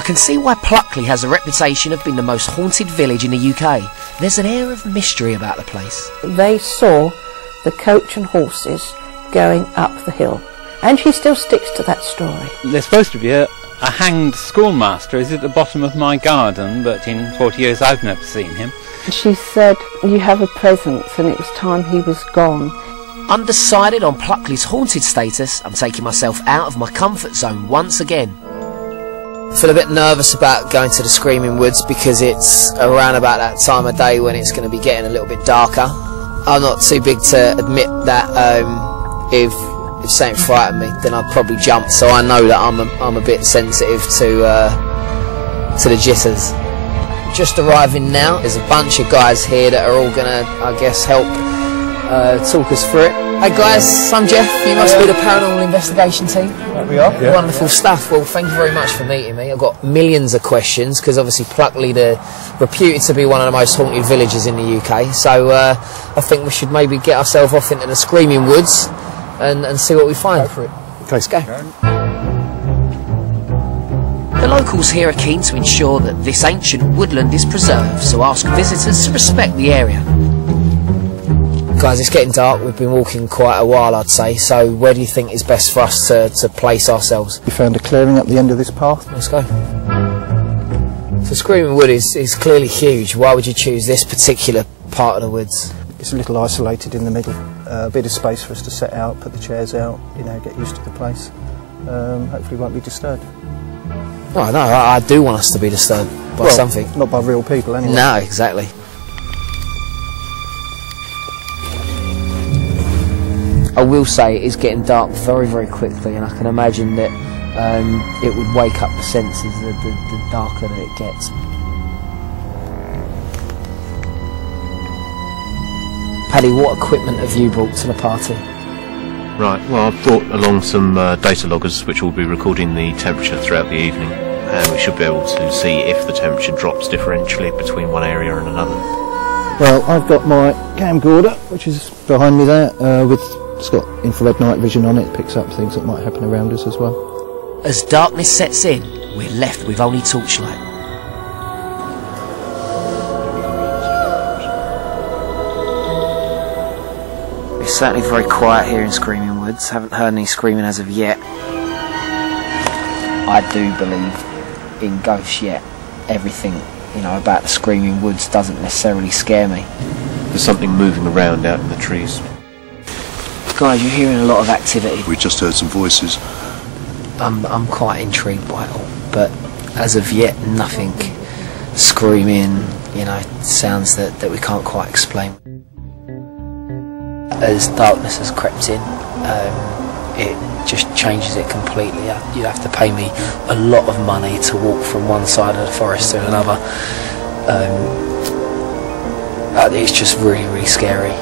I can see why Pluckley has a reputation of being the most haunted village in the UK. There's an air of mystery about the place. They saw the coach and horses going up the hill, and she still sticks to that story. There's supposed to be a hanged schoolmaster is at the bottom of my garden, but in 40 years I've never seen him. She said, "You have a presence," and it was time he was gone. Undecided on Pluckley's haunted status, I'm taking myself out of my comfort zone once again. I feel a bit nervous about going to the Screaming Woods because it's around about that time of day when it's going to be getting a little bit darker. I'm not too big to admit that if something frightened me, then I'd probably jump. So I know that I'm a bit sensitive to the jitters. Just arriving now. There's a bunch of guys here that are all gonna, I guess, help talk us through it. Hey guys, I'm Jeff. You must be the paranormal investigation team. There we are. Yeah. Wonderful stuff. Well, thank you very much for meeting me. I've got millions of questions because obviously Pluckley, they're reputed to be one of the most haunted villages in the UK. So I think we should maybe get ourselves off into the Screaming Woods and see what we find. Go for it. Okay. Let's go. The locals here are keen to ensure that this ancient woodland is preserved, so ask visitors to respect the area. Guys, it's getting dark. We've been walking quite a while, I'd say, so where do you think is best for us to place ourselves? We found a clearing up the end of this path. Let's go. So Screaming Wood is clearly huge. Why would you choose this particular part of the woods? It's a little isolated in the middle. A bit of space for us to set out, put the chairs out, you know, get used to the place. Hopefully won't be disturbed. Oh, no, I do want us to be disturbed by something. Not by real people, anyway. No, exactly. I will say it is getting dark very, very quickly, and I can imagine that it would wake up the senses the darker that it gets. Paddy, what equipment have you brought to the party? Right, well, I've brought along some data loggers which will be recording the temperature throughout the evening, and we should be able to see if the temperature drops differentially between one area and another. Well, I've got my camcorder, which is behind me there, it's got infrared night vision on it. It picks up things that might happen around us as well. As darkness sets in, we're left with only torchlight. It's certainly very quiet here in Screaming Woods. Haven't heard any screaming as of yet. I do believe in ghosts, yet everything, you know, about the Screaming Woods doesn't necessarily scare me. There's something moving around out in the trees. Guys, you're hearing a lot of activity. We just heard some voices. I'm quite intrigued by it all, but as of yet, nothing screaming, you know, sounds that we can't quite explain. As darkness has crept in, it just changes it completely. You'd have to pay me a lot of money to walk from one side of the forest to another. It's just really, really scary.